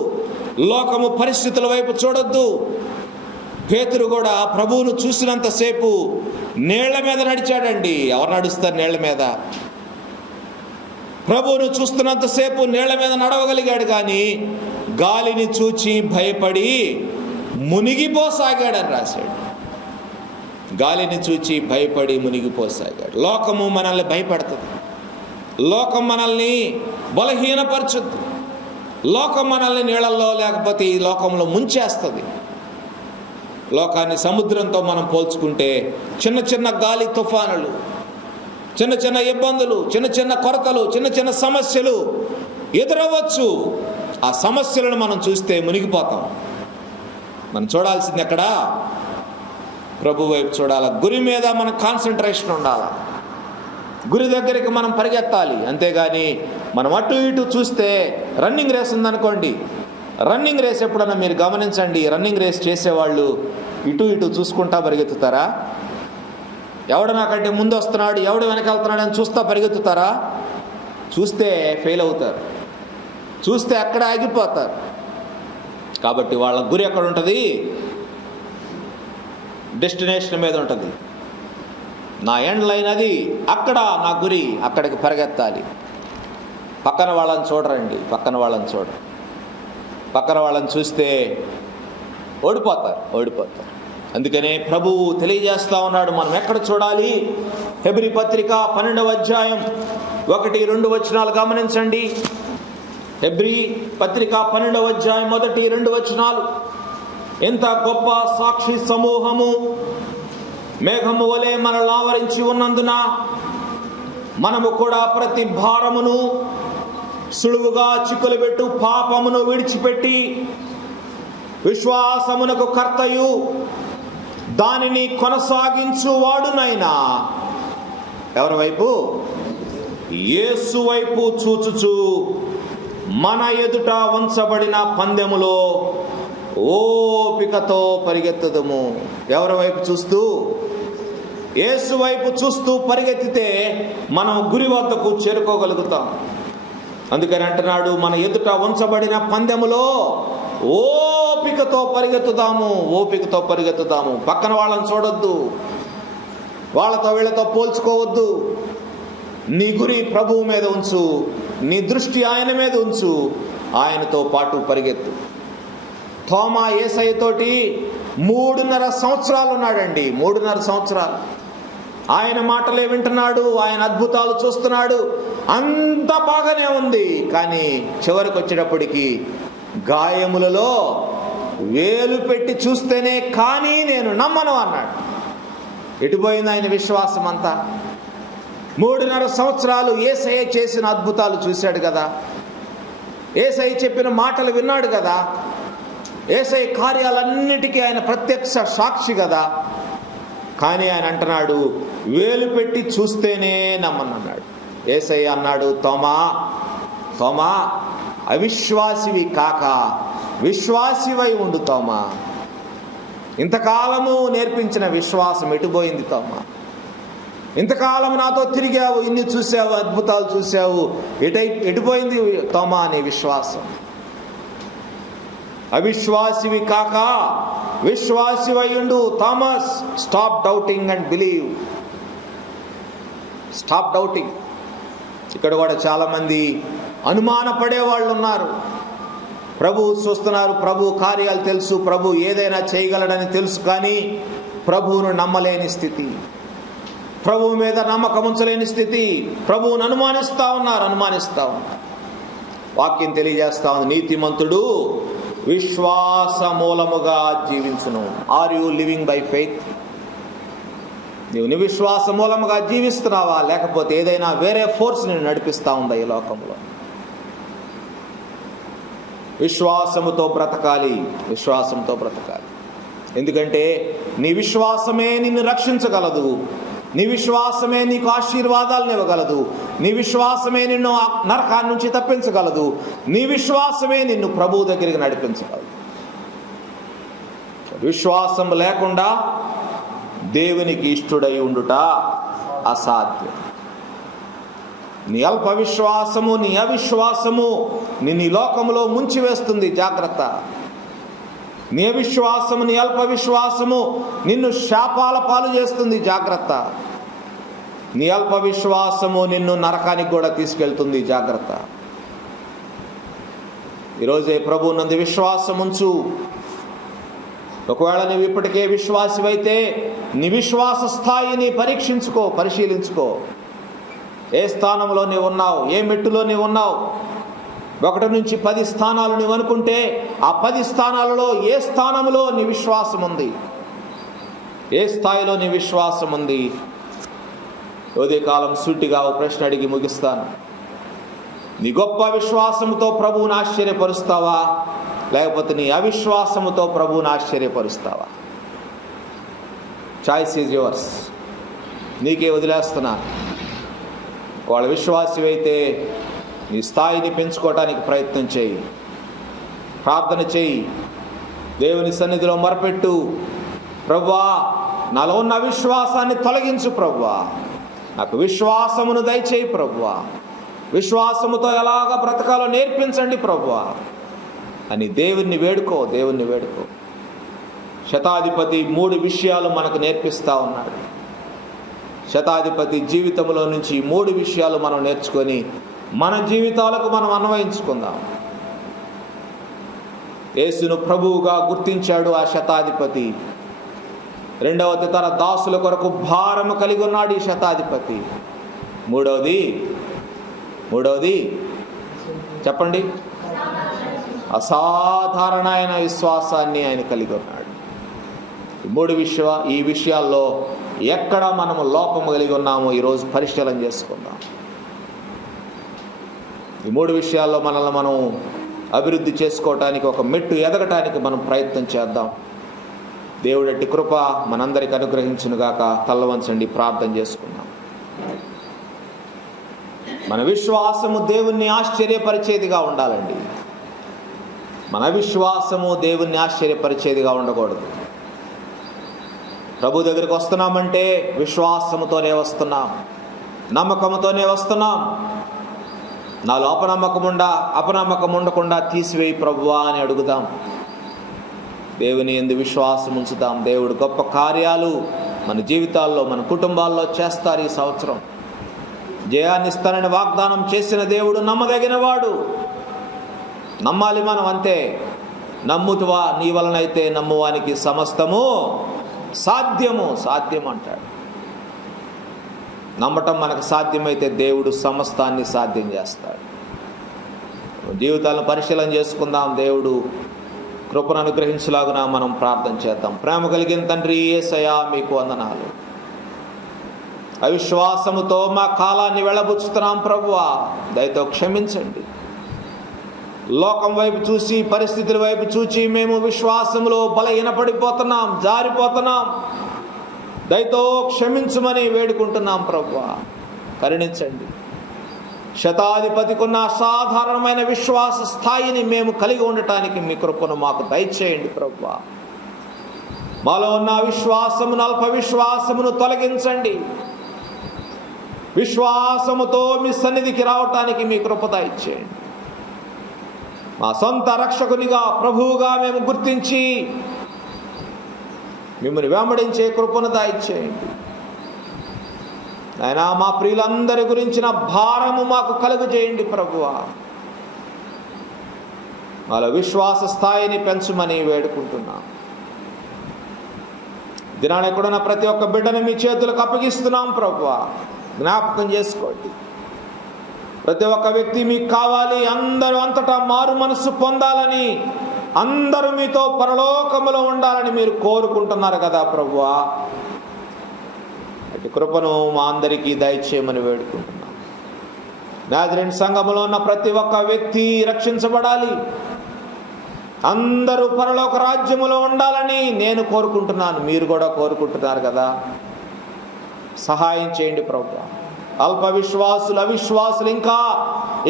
లోకము పరిస్థితుల వైపు చూడొద్దు. పేతురు కూడా ప్రభువును చూసినంతసేపు నీళ్ల మీద నడిచాడండి. ఎవరు నడుస్తారు నీళ్ల మీద? ప్రభువును చూస్తున్నంతసేపు నీళ్ల మీద నడవగలిగాడు. కానీ గాలిని చూచి భయపడి మునిగిపోసాగాడని రాశాడు. గాలిని చూచి భయపడి మునిగిపోసాగాడు. లోకము మనల్ని భయపెడుతుంది. లోకం మనల్ని బలహీనపరచుద్ది. లోకం మనల్ని నీళ్ళల్లో లేకపోతే ఈ లోకంలో ముంచేస్తుంది. లోకాన్ని సముద్రంతో మనం పోల్చుకుంటే చిన్న చిన్న గాలి తుఫానులు, చిన్న చిన్న ఇబ్బందులు, చిన్న చిన్న కొరతలు, చిన్న చిన్న సమస్యలు ఎదురవ్వచ్చు. ఆ సమస్యలను మనం చూస్తే మునిగిపోతాం. మనం చూడాల్సింది ఎక్కడ? ప్రభు వైపు చూడాలి. గురి మీద మన కాన్సన్ట్రేషన్ ఉండాలి. గురి దగ్గరికి మనం పరిగెత్తాలి. అంతేగాని మనం అటు ఇటు చూస్తే, రన్నింగ్ రేస్ ఉందనుకోండి, రన్నింగ్ రేస్ ఎప్పుడన్నా మీరు గమనించండి, రన్నింగ్ రేస్ చేసేవాళ్ళు ఇటు ఇటు చూసుకుంటా పరిగెత్తుతారా? ఎవడు నాకంటే ముందు వస్తున్నాడు, ఎవడు వెనక వెళ్తున్నాడు అని చూస్తా పరిగెత్తుతారా? చూస్తే ఫెయిల్ అవుతారు, చూస్తే అక్కడ ఆగిపోతారు. కాబట్టి వాళ్ళ గురి ఎక్కడ ఉంటుంది? డెస్టినేషన్ మీద ఉంటుంది. నా ఎండ్ లైన్ అది, అక్కడ నా గురి, అక్కడికి పరిగెత్తాలి. పక్కన వాళ్ళని చూడరండి, పక్కన వాళ్ళని చూడరు. పక్కన వాళ్ళని చూస్తే ఓడిపోతారు. అందుకనే ప్రభువు తెలియజేస్తా ఉన్నాడు, మనం ఎక్కడ చూడాలి? హెబ్రీ పత్రిక 12వ అధ్యాయం 1-2 వచనాలు గమనించండి. హెబ్రీ పత్రిక 12వ అధ్యాయం 1-2 వచనాలు. ఎంత గొప్ప సాక్షి సమూహము మేఘము వలె మనల్ని ఆవరించి ఉన్నందున మనము కూడా ప్రతి భారమును, సులువుగా చిక్కులుబెట్టు పాపమును విడిచిపెట్టి విశ్వాసమునకు కర్తయు దానిని కొనసాగించువాడునైనా ఎవరి వైపు? యేసు వైపు చూచుచు మన ఎదుట ఉంచబడిన పందెములో ఓపికతో పరిగెత్తుదము. ఎవరి వైపు చూస్తూ? యేసు వైపు చూస్తూ పరిగెత్తితే మనం గురి వద్దకు చేరుకోగలుగుతాం. అందుకని అంటున్నాడు, మన ఎదుట ఉంచబడిన పందెములో ఓపికతో పరిగెత్తుదాము. పక్కన వాళ్ళని చూడొద్దు, వాళ్ళతో వీళ్ళతో పోల్చుకోవద్దు. నీ గురి ప్రభువు మీద ఉంచు, నీ దృష్టి ఆయన మీద ఉంచు, ఆయనతో పాటు పరిగెత్తు. తోమా యేసయ్యతోటి 3.5 సంవత్సరాలు ఉన్నాడండి. 3.5 సంవత్సరాలు ఆయన మాటలే వింటున్నాడు, ఆయన అద్భుతాలు చూస్తున్నాడు, అంత బాగానే ఉంది. కానీ చివరికి వచ్చేటప్పటికి గాయములలో వేలు పెట్టి చూస్తేనే కానీ నేను నమ్మను అన్నాడు. ఎటుపోయింది ఆయన విశ్వాసం అంతా? 3.5 సంవత్సరాలు యేసయ్య చేసిన అద్భుతాలు చూశాడు కదా, యేసయ్య చెప్పిన మాటలు విన్నాడు కదా, యేసయ్య కార్యాలన్నిటికీ ఆయన ప్రత్యక్ష సాక్షి కదా. కానీ ఆయన అంటున్నాడు, వేలు పెట్టి చూస్తేనే నమ్మనన్నాడు. యేసయ్య అన్నాడు, తోమా అవిశ్వాసివి కాక విశ్వాసివై ఉండు తోమా. ఇంతకాలము నేర్పించిన విశ్వాసం ఎటుపోయింది తోమా? ఇంతకాలం నాతో తిరిగావు, ఇన్ని చూసావు, అద్భుతాలు చూసావు, ఎటుపోయింది తోమా నీ విశ్వాసం? అవిశ్వాసివి కాక విశ్వాసివైయుండు Thomas. Stop doubting and believe. Stop doubting. ఇక్కడ కూడా చాలామంది అనుమానపడే వాళ్ళు ఉన్నారు. ప్రభు చూస్తున్నారు, ప్రభు కార్యాలు తెలుసు, ప్రభు ఏదైనా చేయగలడని తెలుసు, కానీ ప్రభువును నమ్మలేని స్థితి, ప్రభువు మీద నమ్మకం ఉంచలేని స్థితి, ప్రభువును అనుమానిస్తూ ఉన్నారు. వాక్యం తెలియజేస్తా ఉంది, నీతిమంతుడు విశ్వాస మూలముగా జీవించును. Are you living by faith? నీవు నివిశ్వాస మూలముగా జీవిస్తున్నావా, లేకపోతే ఏదైనా వేరే ఫోర్స్ నిన్ను నడిపిస్తూ ఉందా ఈ లోకంలో? విశ్వాసముతో బ్రతకాలి. ఎందుకంటే నీ విశ్వాసమే నిన్ను రక్షించగలదు, నీ విశ్వాసమే నీకు ఆశీర్వాదాలను ఇవ్వగలదు, నీ విశ్వాసమే నిన్ను నరకాన్ని నుంచి తప్పించగలదు, నీ విశ్వాసమే నిన్ను ప్రభువు దగ్గరికి నడిపించగలదు. విశ్వాసం లేకుండా దేవునికి ఇష్టుడై ఉండుట అసాధ్యం. నీ అల్ప విశ్వాసము, నీ అవిశ్వాసము నిన్ను ఈ లోకములో ముంచివేస్తుంది. జాగ్రత్త. నీ అవిశ్వాసము, నీ అల్ప విశ్వాసము నిన్ను శాపాల పాలు చేస్తుంది. జాగ్రత్త. నీ అల్ప విశ్వాసము నిన్ను నరకానికి కూడా తీసుకెళ్తుంది. జాగ్రత్త. ఈరోజే ప్రభువు నందు విశ్వాసం ఉంచు. ఒకవేళ నీవు ఇప్పటికే విశ్వాసివైతే నీ విశ్వాస స్థాయిని పరిశీలించుకో. ఏ స్థానంలో నీవు ఉన్నావు, ఏ మెట్టులో నీవు ఉన్నావు? 1 నుంచి 10 స్థానాలు నీవు అనుకుంటే ఆ 10 స్థానాలలో ఏ స్థానంలో నీ విశ్వాసం ఉంది, ఏ స్థాయిలో నీ విశ్వాసం ఉంది? ఉదయకాలం సూటిగా ఒక ప్రశ్న అడిగి ముగిస్తాను. నీ గొప్ప విశ్వాసముతో ప్రభువుని ఆశ్చర్యపరుస్తావా, లేకపోతే నీ అవిశ్వాసముతో ప్రభువుని ఆశ్చర్యపరుస్తావా? Choice is yours. నీకే వదిలేస్తున్నా. వాళ్ళ విశ్వాసమైతే నీ స్థాయిని పెంచుకోవటానికి ప్రయత్నం చేయి, ప్రార్థన చేయి, దేవుని సన్నిధిలో మొరపెట్టు. ప్రభువా, నాలో ఉన్న అవిశ్వాసాన్ని తొలగించు ప్రభువా. నాకు విశ్వాసమును దయచేయి ప్రభువా. విశ్వాసముతో ఎలాగ బ్రతకాలో నేర్పించండి ప్రభువా అని దేవుణ్ణి వేడుకో. శతాధిపతి 3 విషయాలు మనకు నేర్పిస్తూ ఉన్నాడు. శతాధిపతి జీవితంలో నుంచి 3 విషయాలు మనం నేర్చుకొని మన జీవితాలకు మనం అన్వయించుకుందాం. యేసును ప్రభువుగా గుర్తించాడు ఆ శతాధిపతి. రెండవది, తన దాసుల కొరకు భారము కలిగి ఉన్నాడు ఈ శతాధిపతి. మూడవది చెప్పండి, అసాధారణమైన విశ్వాసాన్ని ఆయన కలిగి ఉన్నాడు. ఈ విషయాల్లో ఎక్కడ మనము లోపము కలిగి ఉన్నామో ఈరోజు పరిశీలన చేసుకుందాం. ఈ 3 విషయాల్లో మనల్ని మనం అభివృద్ధి చేసుకోవటానికి, ఒక మెట్టు ఎదగటానికి మనం ప్రయత్నం చేద్దాం. దేవుడట్టి కృప మనందరికి అనుగ్రహించునుగాక. తల్లవంచండి, ప్రార్థన చేసుకుందాం. మన విశ్వాసము దేవుణ్ణి ఆశ్చర్యపరిచేదిగా ఉండాలండి. మన విశ్వాసము దేవుణ్ణి ఆశ్చర్యపరిచేదిగా ఉండకూడదు. ప్రభు దగ్గరికి వస్తున్నామంటే విశ్వాసముతోనే వస్తున్నాం, నమ్మకంతోనే వస్తున్నాం. నాలో అపనమ్మకం ఉండకుండా తీసివేయి ప్రభువా అని అడుగుదాం. దేవుని యందు విశ్వాసం ఉంచుదాం. దేవుడు గొప్ప కార్యాలు మన జీవితాల్లో, మన కుటుంబాల్లో చేస్తారు. ఈ సంవత్సరం జయాన్ని ఇస్తానని వాగ్దానం చేసిన దేవుడు నమ్మదగిన వాడు. నమ్మాలి మనం, అంతే. నమ్ముతువా, నీ వలనైతే నమ్మువానికి సమస్తము సాధ్యం అంటాడు. నమ్మటం మనకు సాధ్యమైతే దేవుడు సమస్తాన్ని సాధ్యం చేస్తాడు. జీవితాలను పరిశీలన చేసుకుందాం. దేవుడు కృపను అనుగ్రహించలాగున మనం ప్రార్థన చేద్దాం. ప్రేమ కలిగిన తండ్రి యేసయ్యా, మీకు వందనాలు. అవిశ్వాసముతో మా కాలాన్ని వెళ్ళబుచ్చుతున్నాం ప్రభువా, దయతో క్షమించండి. లోకం వైపు చూసి, పరిస్థితుల వైపు చూచి మేము విశ్వాసములో బలహీనపడిపోతున్నాం, జారిపోతున్నాం. దయతో క్షమించమని వేడుకుంటున్నాం ప్రభువా, కరుణించండి. శతాధిపతికున్న అసాధారణమైన విశ్వాస స్థాయిని మేము కలిగి ఉండటానికి మీ కృపను మాకు దయచేయండి ప్రభువా. మాలో ఉన్న అవిశ్వాసమును, అల్ప విశ్వాసమును తొలగించండి. విశ్వాసముతో మీ సన్నిధికి రావటానికి మీ కృప దయచేయండి. మా సొంత రక్షకునిగా, ప్రభువుగా మేము గుర్తించి మిమ్మల్ని వెంబడించే కృపను దయచేయండి. నాయనా, మా ప్రియులందరి గురించిన భారము మాకు కలుగజేయండి ప్రభువా. వాళ్ళ విశ్వాస స్థాయిని పెంచమని వేడుకుంటున్నాం. దినాన్ని ఎక్కడున్న ప్రతి ఒక్క బిడ్డను మీ చేతులకు అప్పగిస్తున్నాం ప్రభువా. జ్ఞాపకం చేసుకోండి. ప్రతి ఒక్క వ్యక్తి మీకు కావాలి. అందరూ అంతటా మారు మనసు పొందాలని, అందరూ మీతో పరలోకములో ఉండాలని మీరు కోరుకుంటున్నారు కదా ప్రభువా. అటు కృపను మా అందరికీ దయచేయమని వేడుకుంటున్నాం. నాజరేయుని సంఘములో ఉన్న ప్రతి ఒక్క వ్యక్తి రక్షించబడాలి, అందరూ పరలోక రాజ్యములో ఉండాలని నేను కోరుకుంటున్నాను. మీరు కూడా కోరుకుంటున్నారు కదా. సహాయం చేయండి ప్రభువా. అల్ప విశ్వాసులు, అవిశ్వాసులు ఇంకా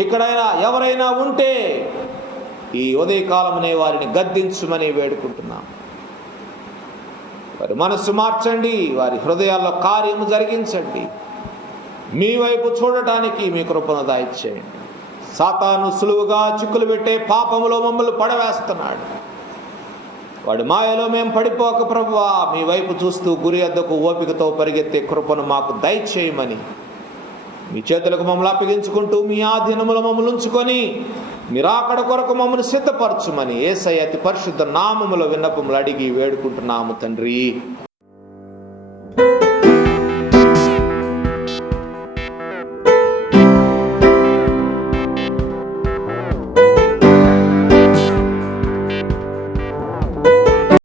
ఎక్కడైనా ఎవరైనా ఉంటే ఈ ఉదయకాలమునే వారిని గద్దించుమని వేడుకుంటున్నాం. వారి మనస్సు మార్చండి, వారి హృదయాల్లో కార్యము జరిగించండి. మీ వైపు చూడటానికి మీ కృపను దయచేయండి. సాతాను సులువుగా చిక్కులు పెట్టే పాపములో మమ్మల్ని పడవేస్తున్నాడు. వాడి మాయలో మేము పడిపోక ప్రభువా, మీ వైపు చూస్తూ గురి వద్దకు ఓపికతో పరిగెత్తే కృపను మాకు దయచేయమని మీ చేతులకు మమ్మల్ని అప్పగించుకుంటూ మీ ఆధీనములో మమ్మల్ని ఉంచుకొని మీరాకడ కొరకు మమ్మల్ని సిద్ధపరచుమని యేసయ్య అతి పరిశుద్ధ నామములో విన్నపములు అడిగి వేడుకుంటున్నాము తండ్రి.